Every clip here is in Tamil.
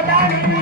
தானே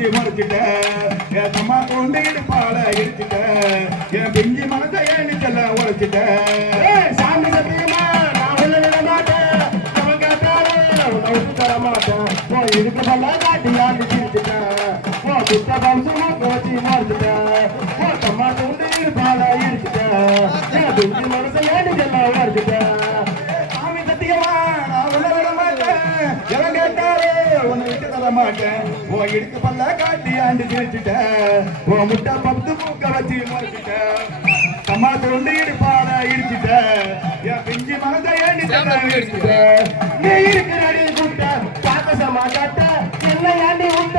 செஞ்சு முடிச்சிட்ட என் சும்மா கொண்டு இடுப்பால எடுத்துட்ட என் பிஞ்சு மனசை ஏனிச்செல்லாம் உரைச்சிட்ட சாமி சத்தியமா நான் விட மாட்டேன். தர மாட்டேன் இதுக்கு இடுக்கு பல்ல காட்டி ஆண்டு ஜெயிச்சுட்டேன் ஓ முட்டை பத்து மூக்க வச்சு மறைச்சிட்டேன் அம்மா தொண்டு இடுப்பாத இடிச்சிட்டேன் என் பிஞ்சு மனதை ஏண்டி இடிச்சிட்டேன் நீ இருக்கிற அடி கூட்ட. பாக்கசமா காட்ட. என்ன ஏண்டி உண்ட